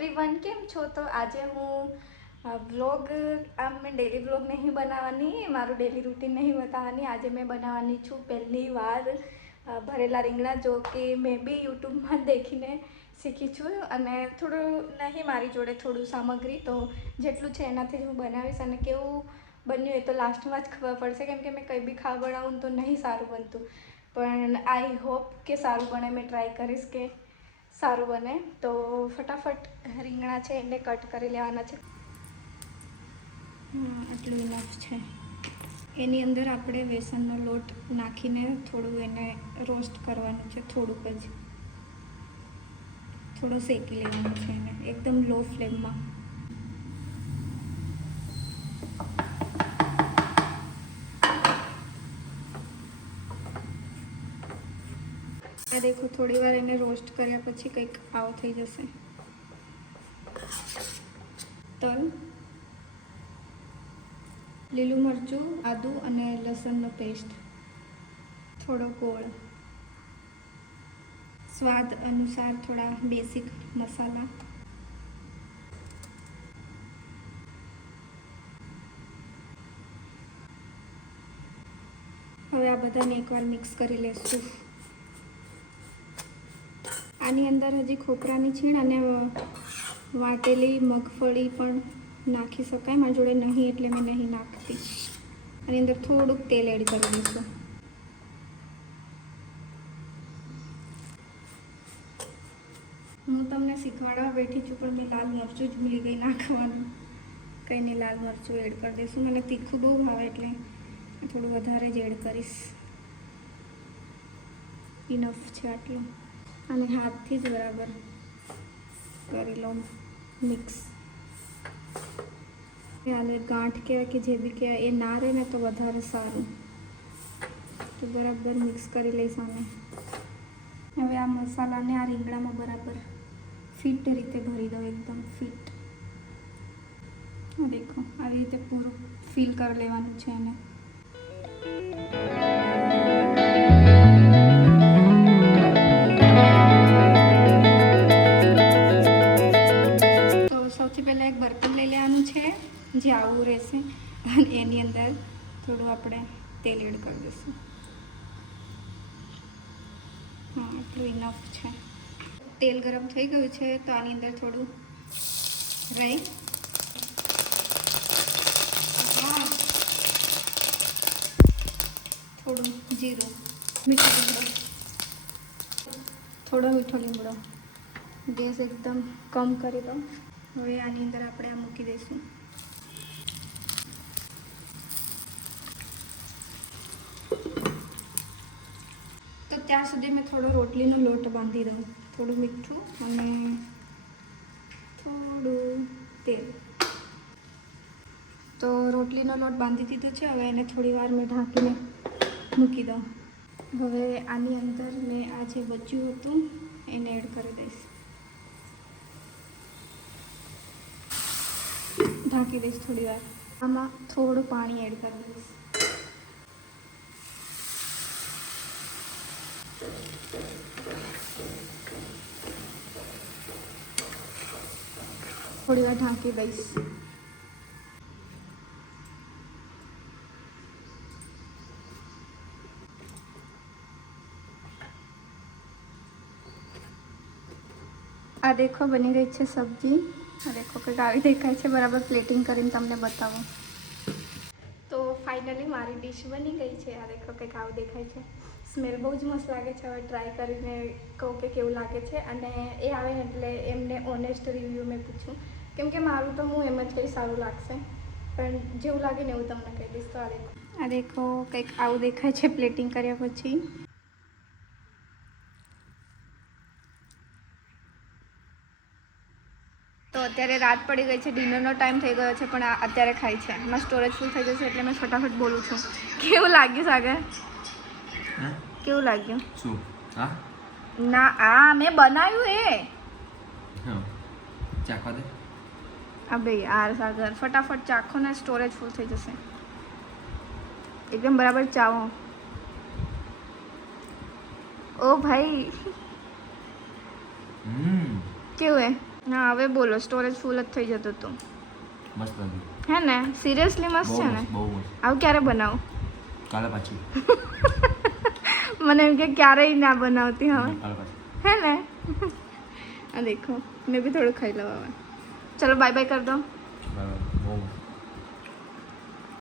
Everyone, કેમ છો? તો આજે હું વ્લોગ મેં ડેલી વ્લોગ નહીં બનાવવાની, મારું ડેલી રૂટીન નહીં બતાવવાની. આજે મેં બનાવવાની છું પહેલી વાર ભરેલા રીંગણા, જો કે મેં બી યુટ્યુબમાં દેખીને શીખી છું અને થોડું નહીં મારી જોડે થોડું સામગ્રી, તો જેટલું છે એનાથી જ હું બનાવીશ અને કેવું બન્યું એ તો લાસ્ટમાં જ ખબર પડશે, કેમ કે મેં કંઈ બી ખાવા બનાવું તો નહીં સારું બનતું, પણ આઈ હોપ કે સારું બને. મેં ટ્રાય કરીશ કે સારું બને. તો ફટાફટ રીંગણા છે એને કટ કરી લેવાના છે. આટલું ઇનફ છે. એની અંદર આપણે બેસનનો લોટ નાખીને થોડું એને રોસ્ટ કરવાનું છે, થોડુંક જ થોડો શેકી લેવાનું છે એને એકદમ લો ફ્લેમમાં. આ દેખો, થોડી વાર એને રોસ્ટ કર્યા પછી કંઈક આવો થઈ જશે. તલ, લીલું મરચું, આદું અને લસણનો પેસ્ટ, થોડો ગોળ, સ્વાદ અનુસાર થોડા બેસિક મસાલા. હવે આ બધાને એકવાર મિક્સ કરી લેશું. આની અંદર હજી ખોપરાની છીણ અને વાટેલી મગફળી પણ નાખી શકાય. મારી જોડે નહીં એટલે મેં નહીં નાખતી. આની અંદર થોડુંક તેલ એડ કરી દઈશું. હું તમને શીખવાડવા બેઠી છું પણ મેં લાલ મરચું જ ભૂલી ગઈ નાખવાનું. કંઈ નહીં, લાલ મરચું એડ કરી દઈશું. મને તીખું બહુ ભાવે એટલે થોડું વધારે જ એડ કરીશ. ઇનફ છે આટલું. અને હાથથી જ બરાબર કરી લો મિક્સ. આને ગાંઠ કહેવાય કે જે બી કહેવાય એ ના રહે ને તો વધારે સારું. તો બરાબર મિક્સ કરી લઈશ આને. હવે આ મસાલાને આ રીંગણામાં બરાબર ફિટ રીતે ભરી દો, એકદમ ફિટ. દેખો, આવી રીતે પૂરું ફિલ કરી લેવાનું છે એને. એક બર્તન લઈ લેવાનું છે જે આવું રહેશે અને એની અંદર થોડું આપણે તેલ એડ કરી દઈશું. એટલું ઇનફ છે. તેલ ગરમ થઈ ગયું છે તો આની અંદર થોડું રાઈ, થોડું જીરું, મીઠો લીમડો, થોડો મીઠો લીમડો. ગેસ એકદમ કમ કરી દો. હવે આની અંદર આપણે આ મૂકી દઈશું. તો ત્યાં સુધી મેં થોડો રોટલીનો લોટ બાંધી દઉં. થોડું મીઠું અને થોડું તેલ. તો રોટલીનો લોટ બાંધી દીધો છે. હવે એને થોડી વાર મેં ઢાંકીને મૂકી દઉં. હવે આની અંદર મેં આ જે બચ્યું હતું એને એડ કરી દઈશ. ઢાંકી દઈશ થોડી વાર. આમાં થોડું પાણી એડ કરી દઈશ. થોડી વાર ઢાંકી દઈશ. આ દેખો, બની રહી છે સબ્જી. આ દેખો કંઈક આવી દેખાય છે. બરાબર પ્લેટિંગ કરીને તમને બતાવો. તો ફાઇનલી મારી ડીશ બની ગઈ છે. આ દેખો કંઈક આવું દેખાય છે. સ્મેલ બહુ જ મસ્ત લાગે છે. હવે ટ્રાય કરીને કહું કે કેવું લાગે છે. અને એ આવે ને એટલે એમને ઓનેસ્ટ રિવ્યૂ મેં પૂછું, કેમ કે મારું તો હું એમ જ કંઈ સારું લાગશે, પણ જેવું લાગે ને એવું તમને કહી દઈશ. તો આ દેખો કંઈક આવું દેખાય છે પ્લેટિંગ કર્યા પછી. તો અત્યારે રાત પડી ગઈ છે, ડિનરનો ટાઈમ થઈ ગયો છે, પણ અત્યારે ખાય છે. એમાં સ્ટોરેજ ફૂલ થઈ જશે એટલે મેં ફટાફટ બોલું છું. કેવું લાગ્યું સાગર? કેવું લાગ્યું? શું? હા ના, આ મેં બનાવ્યું એ. ચાખવા દે. અબે યાર સાગર, ફટાફટ ચાખો ને, સ્ટોરેજ ફૂલ થઈ જશે. એકદમ બરાબર ચાવો. ઓ ભાઈ, કેવું હે? હા હવે બોલો, સ્ટોરેજ ફૂલ જ થઈ જતો હતો. મસ્ત લાગ્યું. હે ને, સિરિયસલી મસ્ત છે ને. બહુ મસ્ત. આવું ક્યારે બનાવું? કાલે પાછી. મને એમ કે ક્યારેય ના બનાવતી હવે. કાલે પાછી. है ना? आ देखो मैं भी थोड़ा खाई लगा. चलो बाय बाय कर दो. બરાબર. બહુ મસ્ત.